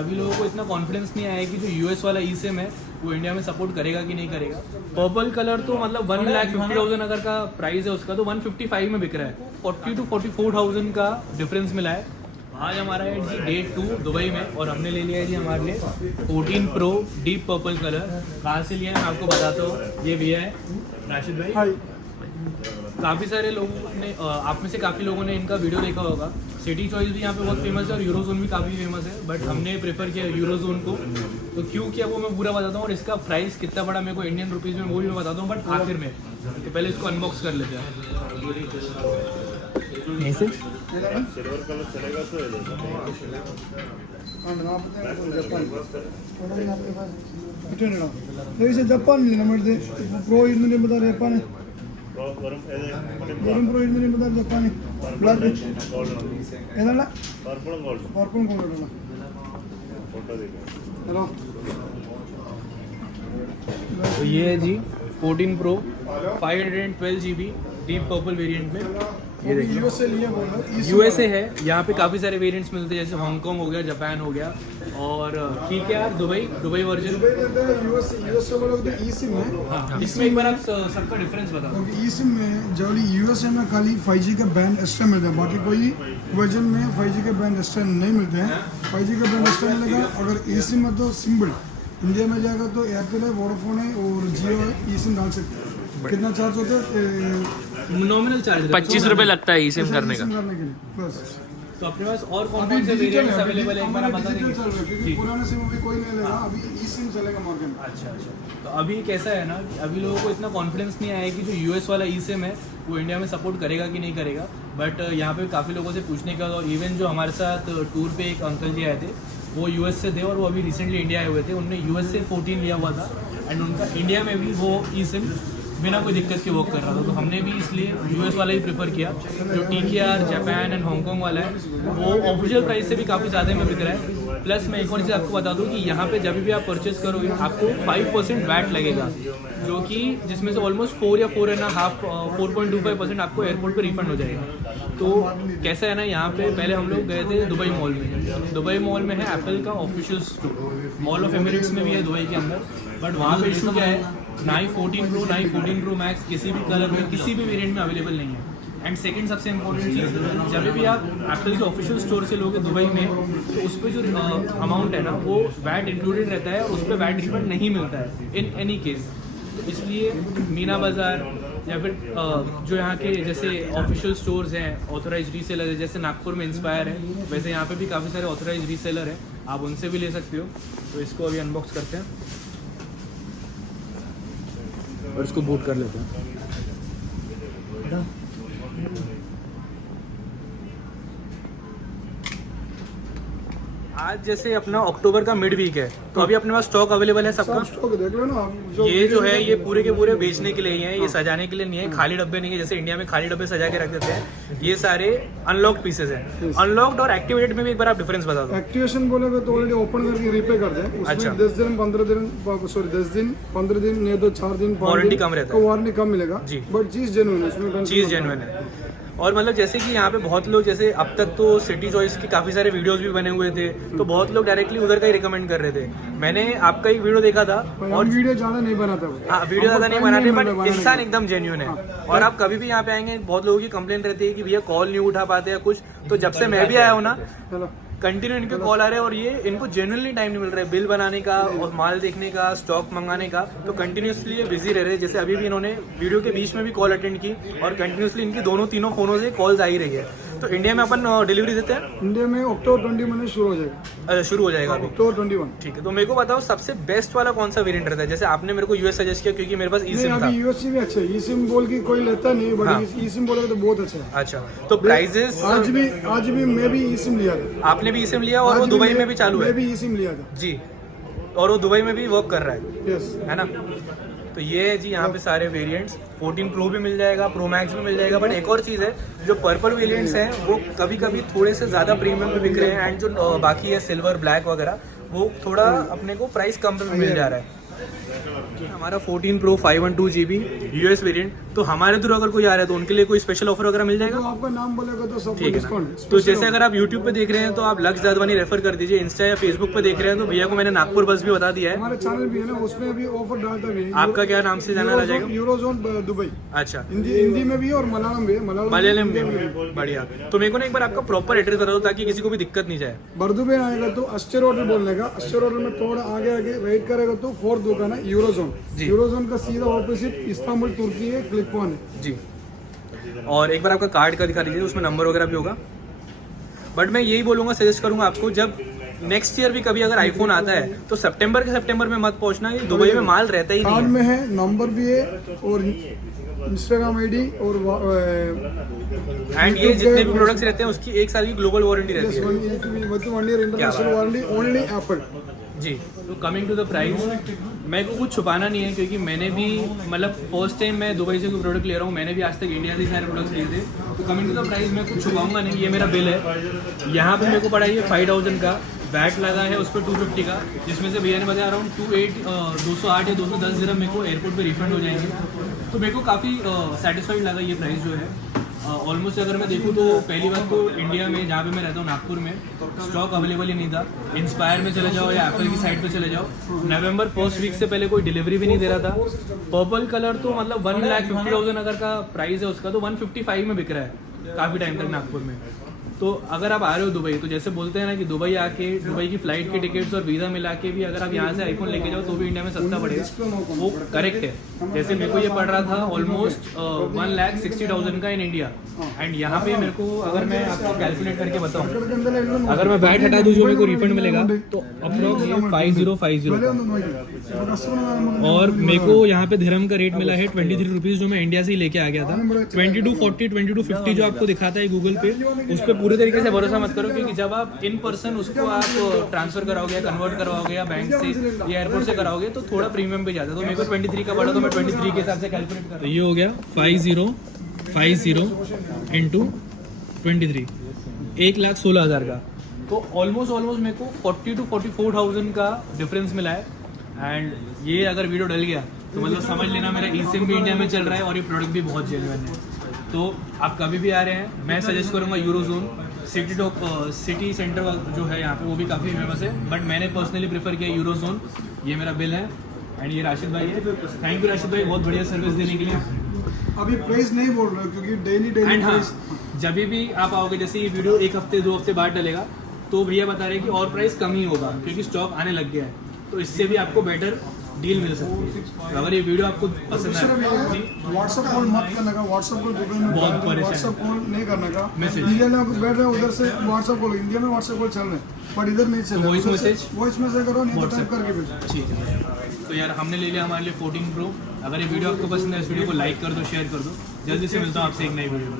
अभी लोगों को इतना कॉन्फिडेंस नहीं आया है कि जो यूएस वाला ई सिम है वो इंडिया में सपोर्ट करेगा कि नहीं करेगा। पर्पल कलर तो मतलब 1,50,000 अगर का प्राइस है उसका तो 155 में बिक रहा है, 40 to 44,000 का डिफरेंस मिला है। आज हमारा है जी डे 2 दुबई में और हमने ले लिया है जी हमारे लिए 14 प्रो डीप पर्पल कलर। कहाँ से लिया है मैं आपको बताता हूँ। ये भी है राशिद भाई। काफ़ी सारे लोगों ने आप में से काफ़ी लोगों ने इनका वीडियो देखा होगा। सिटी चॉइस भी यहाँ पे बहुत फेमस है और यूरोजोन भी काफ़ी फेमस है, बट हमने प्रेफर किया यूरोजोन को। तो क्यों किया वो मैं पूरा बताता हूँ और इसका प्राइस कितना बड़ा मेरे को इंडियन रुपीज़ में वो भी मैं बताता हूँ, बट आखिर में। तो पहले इसको अनबॉक्स कर लेते हैं। ऐसे सिल्वर कलर चलेगा तो ಜಪಾನ್ ಮಾಡಿದೆ ಪ್ರೋ ಇದನ್ನೇ ಬದಾರೆ ಜಪಾನ್ ಗರಂ ಪ್ರೋ ಇದನ್ನೇ ಬದಾರೆ ಜಪಾನ್ ಬ್ಲಾಕ್ ಏನಲ್ಲ पर्पल गोल्ड पर्पल गोल्ड ಅಲ್ಲ फोटो देखो। हेलो तो ये है जी 14 pro 512 GB deep purple variant में। ये देखिए यूएसए लिया बोल यूएसए है। यहाँ पे काफ़ी सारे वेरिएंट्स मिलते हैं, जैसे हांगकांग हो गया, जापान हो गया और ठीक है यार दुबई वर्जन। दुबई में यूएसए वालों को ई सिम है। इसमें एक बार आप सबका डिफरेंस बताओ। क्योंकि ई सिम में जो यूएसए में खाली 5G का बैंड एक्स्ट्रा मिलता है, बाकी कोई वर्जन में 5G के बैंड एक्स्ट्रा नहीं मिलते हैं। 5G का बैंड एक्स्ट्रा मिलेगा। अगर ई सिम है तो सिंबल इंडिया में जाएगा तो एयरटेल है, वोडाफोन है और जियो है, ई सिम डाल सकते हैं। कितना चार्ज होता है? नॉमिनल चार्ज 25 रुपये लगता है ई सिम करने का। करने के लिए बस। तो अपने पास और कौन कौन से वेरिएंट्स अवेलेबल है एक बार आप बता देंगे। क्योंकि पुराने सिम अभी कोई नहीं लेगा, अभी ई सिम चलेगा मार्केट में। अच्छा तो अभी कैसा है ना कि अभी लोगों को इतना कॉन्फिडेंस नहीं आया है कि जो यूएस वाला ई सिम है वो इंडिया में सपोर्ट करेगा कि नहीं करेगा, बट यहाँ पे काफ़ी लोगों से पूछने के बाद और इवन जो हमारे साथ टूर पे एक अंकल जी आए थे वो यूएस से थे और वो अभी रिसेंटली इंडिया आए हुए थे। उन्होंने यूएस से 14 लिया हुआ था एंड उनका इंडिया में भी वो ई सिम बिना कोई दिक्कत के वर्क कर रहा था। तो हमने भी इसलिए यूएस वाला ही प्रेफर किया। जो TKR जापान एंड हांगकांग वाला है वो ऑफिशियल प्राइस से भी काफ़ी ज़्यादा में बिक रहा है। प्लस मैं एक और चीज़ आपको बता दूं कि यहाँ पे जब भी आप परचेज करोगे आपको 5% वैट लगेगा, जो कि जिसमें से ऑलमोस्ट 4 या 4.25% आपको एयरपोर्ट पे रिफंड हो जाएगा। तो कैसा है ना, यहाँ पे पहले हम लोग गए थे दुबई मॉल में। दुबई मॉल में है एप्पल का official store, mall of Emirates में भी है दुबई के अंदर, बट वहाँ पे इशू क्या है, ना ही 14 प्रो ना ही 14 प्रो मैक्स किसी भी कलर में किसी भी वेरिएंट में अवेलेबल नहीं है। एंड सेकंड सबसे इंपॉर्टेंट चीज़, जब भी आप एप्पल के ऑफिशियल स्टोर से लोगे दुबई में तो उस पर जो अमाउंट है ना वो वैट इंक्लूडेड रहता है और उस पर वैट रिफंड नहीं मिलता है इन एनी केस। तो इसलिए मीना बाज़ार या फिर जो यहाँ के जैसे ऑफिशियल स्टोर्स हैं, ऑथोराइज रीसेलर है, जैसे नागपुर में इंस्पायर है, वैसे यहाँ पे भी काफ़ी सारे ऑथोराइज रीसेलर हैं, आप उनसे भी ले सकते हो। तो इसको अभी अनबॉक्स करते हैं और इसको बूट कर लेते हैं। आज जैसे अपना अक्टूबर का मिड वीक है तो अभी अपने पास स्टॉक अवेलेबल है सबका। स्टॉक देख लो ना आप, ये जो है ये पूरे के पूरे बेचने के लिए ही है, ये सजाने के लिए नहीं है, खाली डब्बे नहीं है जैसे इंडिया में खाली डब्बे सजा के रख देते हैं। ये सारे अनलॉक्ड पीसेस हैं। अनलॉक्ड और एक्टिवेटेड में भी एक बार आप डिफरेंस बता दो। एक्टिवेशन बोलोगे तो ऑलरेडी ओपन करके रीपे कर दे। उसमें अच्छा। 10 दिन 15 दिन सॉरी 10 दिन 15 दिन नहीं तो 4 दिन वारंटी कम रहता है। वारंटी कम मिलेगा जी। बट चीज जेन्युइन है, उसमें चीज़ जेन्युइन है। और मतलब जैसे कि यहाँ पे बहुत लोग, जैसे अब तक तो सिटी चॉइस की काफ़ी सारे वीडियोस भी बने हुए थे तो बहुत लोग डायरेक्टली उधर का ही रिकमेंड कर रहे थे। मैंने आपका एक वीडियो देखा था और वीडियो ज्यादा नहीं बनाता वो। हाँ वीडियो ज़्यादा नहीं बनाते बट बनाने इंसान एकदम जेन्युइन है। और आप कभी भी यहाँ पे आएंगे बहुत लोगों की कंप्लेंट रहती है कि भैया कॉल नहीं उठा पाते या कुछ, तो जब से मैं भी आया हूँ ना चलो कंटिन्यू इनके कॉल आ रहे हैं और ये इनको जेन्युइनली टाइम नहीं मिल रहा है बिल बनाने का और माल देखने का, स्टॉक मंगाने का, तो कंटिन्यूसली ये बिजी रह रहे हैं। जैसे अभी भी इन्होंने वीडियो के बीच में भी कॉल अटेंड की और कंटिन्यूसली इनकी दोनों तीनों फोनों से कॉल्स आ ही रही है। तो इंडिया में अपन डिलीवरी देते हैं, इंडिया में अक्टूबर 21 में शुरू हो जाएगा। शुरू हो जाएगा अभी अक्टूबर 21। ठीक है। तो मेरे को बताओ सबसे बेस्ट वाला कौन सा वेरिएंट रहता है? जैसे आपने मेरे को यूएस सजेस्ट किया क्योंकि मेरे पास ई नहीं सिम था। अभी यूएससी भी अच्छा है, ई सिम बोल के कोई लेता नहीं बट ई सिम बोलोगे तो बहुत अच्छा है। अच्छा तो प्राइजेस आज भी मैं भी ई सिम लिया था। आपने भी ई सिम लिया और वो दुबई में भी चालू है? मैं भी ई सिम लिया था जी, और वो दुबई में भी वर्क कर रहा है, यस है ना? तो ये है जी यहाँ पे सारे वेरिएंट्स। 14 प्रो भी मिल जाएगा, प्रो मैक्स भी मिल जाएगा, बट एक और चीज़ है जो पर्पल वेरिएंट्स हैं वो कभी कभी थोड़े से ज़्यादा प्रीमियम में बिक रहे हैं एंड जो बाकी है सिल्वर ब्लैक वगैरह वो थोड़ा अपने को प्राइस कम में मिल जा रहा है। हमारा 14 Pro 512 GB US वेरिएंट, तो हमारे थ्रू अगर कोई आ रहा है तो उनके लिए कोई स्पेशल ऑफर वगैरह मिल तो जाएगा? आपका नाम बोलेगा तो सबको ठीक है ना। डिस्काउंट। तो जैसे अगर आप YouTube पे देख रहे हैं तो आप लक्ष्य जादवानी रेफर कर दीजिए, इंस्टा या फेसबुक पे देख रहे हैं तो भैया को मैंने नागपुर बस भी बता दिया है। हमारे चैनल भी है ना, उसमें भी ऑफर डालता भी है। आपका क्या नाम से जाना रह जाएगा? Eurozone Dubai. अच्छा, हिंदी में भी है और मलयालम भी है। मलयालम में बढ़िया। तो मेरे को ना एक बार आपका प्रॉपर एड्रेस बता दो ताकि किसी को भी दिक्कत नहीं जाए। बर्दू में आएगा तो अस्टर होटल बोलने का, अस्टर होटल में थोड़ा आगे आगे वेट करेगा तो 4th दुकान है यूरोजोन। यूरोजोन का सीधा ऑपोजिट इस्तांबुल तुर्की है, क्लिक ऑन है जी। और एक बार आपका कार्ड का दिखा दीजिए, उसमें नंबर वगैरह भी होगा। बट मैं यही बोलूँगा, सजेस्ट करूँगा आपको, जब नेक्स्ट ईयर भी कभी अगर आईफोन आता है तो सितंबर में मत पहुंचना, ये दुबई में माल रहता ही कार्ड नहीं में है, नंबर भी है और इंस्टाग्राम आईडी और है। एंड ये जितने भी प्रोडक्ट्स रहते हैं उसकी 1 साल की ग्लोबल वारंटी रहती है। 1 year international warranty only Apple. जी। तो कमिंग टू द प्राइस, मेरे को कुछ छुपाना नहीं है क्योंकि मैंने भी मतलब फर्स्ट टाइम मैं दुबई से कोई प्रोडक्ट ले रहा हूँ, मैंने भी आज तक इंडिया से सारे प्रोडक्ट्स लिए थे। तो कमिंग टू द प्राइस मैं कुछ छुपाऊंगा नहीं। ये मेरा बिल है, यहाँ पे मेरे को पड़ा है 5000 का, वैट लगा है उस पर 250 का, जिसमें से भैया ने बताया अराउंड 208 या 210 दिरहम मेरे को एयरपोर्ट पे रिफंड हो जाएंगे। तो मेरे को काफ़ी सेटिस्फाइड लगा ये प्राइस जो है। ऑलमोस्ट अगर मैं देखूँ तो पहली बात तो इंडिया में जहाँ पे मैं रहता हूँ नागपुर में स्टॉक अवेलेबल ही नहीं था। इंस्पायर में चले जाओ या एप्पल की साइट पे चले जाओ, नवंबर फर्स्ट वीक से पहले कोई डिलीवरी भी नहीं दे रहा था। पर्पल कलर तो मतलब 1,50,000 अगर का प्राइस है उसका तो 155 में बिक रहा है काफ़ी टाइम तक नागपुर में। तो अगर आप आ रहे हो दुबई, तो जैसे बोलते हैं ना कि दुबई आके दुबई की फ्लाइट के टिकट्स और वीज़ा मिला के भी अगर आप यहाँ से आईफोन लेके जाओ तो भी इंडिया में सस्ता पड़ेगा, वो करेक्ट है। जैसे मेरे को ये पड़ रहा था ऑलमोस्ट 1,60,000 का इन इंडिया, एंड यहाँ पे मेरे को अगर मैं आपको कैलकुलेट करके बताऊँ, अगर मैं वैट हटा दूँ जो मेरे को रिफंड मिलेगा तो अप्रॉक्स 5050 और मेरे को यहाँ पे धर्म का रेट मिला है 23 रुपीज़, जो मैं इंडिया से ही लेके आ गया था। 2240 2250 जो आपको दिखाता है गूगल पे, उस पर पूरे तरीके से भरोसा मत करो, क्योंकि जब आप इन पर्सन उसको आप ट्रांसफर कराओगे या कन्वर्ट करवाओगे या बैंक से या एयरपोर्ट से कराओगे तो थोड़ा प्रीमियम पे जाता है। तो मेरे को 23 का पड़ा तो मैं 23 के हिसाब से कैलकुलेट कर, ये हो गया 5050 इंटू 23, 1,16,000 का। तो ऑलमोस्ट मेरे को 40 to 44,000 का डिफरेंस मिला है। एंड ये अगर वीडियो डल गया तो मतलब समझ लेना मेरा eSIM भी इंडिया में चल रहा है और ये प्रोडक्ट भी बहुत जेन्युइन है। तो आप कभी भी आ रहे हैं, मैं सजेस्ट करूँगा यूरोजोन। सिटी सेंटर जो है यहाँ पे वो भी काफ़ी फेमस है, बट मैंने पर्सनली प्रेफर किया यूरोजोन। ये मेरा बिल है एंड ये राशिद भाई है। थैंक यू राशिद भाई, बहुत बढ़िया सर्विस देने के लिए। अभी प्राइस नहीं बोल रहे क्योंकि डेली एंड हाँ, जब भी आप आओगे, जैसे ये वीडियो 1 हफ्ते 2 हफ्ते बाद डलेगा तो भैया बता रहे हैं कि और प्राइस कम ही होगा क्योंकि स्टॉक आने लग गया है, तो इससे भी आपको बेटर डील मिल सकती है। अगर ये वीडियो आपको पसंद आए, व्हाट्सएप कॉल मत करने का, व्हाट्सएप कॉल बहुत परेशान, व्हाट्सएप कॉल नहीं करने का। मैसेज इंडिया में आप बैठ रहे हो उधर से व्हाट्सएप कॉल, इंडिया में व्हाट्सएप कॉल चल रहे हैं पर इधर नहीं चल रहा। वॉइस मैसेज करो, नहीं तो टाइप करके भेजो। ठीक है। तो यार हमने ले लिया हमारे लिए 14 Pro। अगर ये वीडियो आपको पसंद है इस वीडियो को लाइक कर दो, शेयर कर दो। जल्दी से मिलता हूँ आपसे एक नई वीडियो में।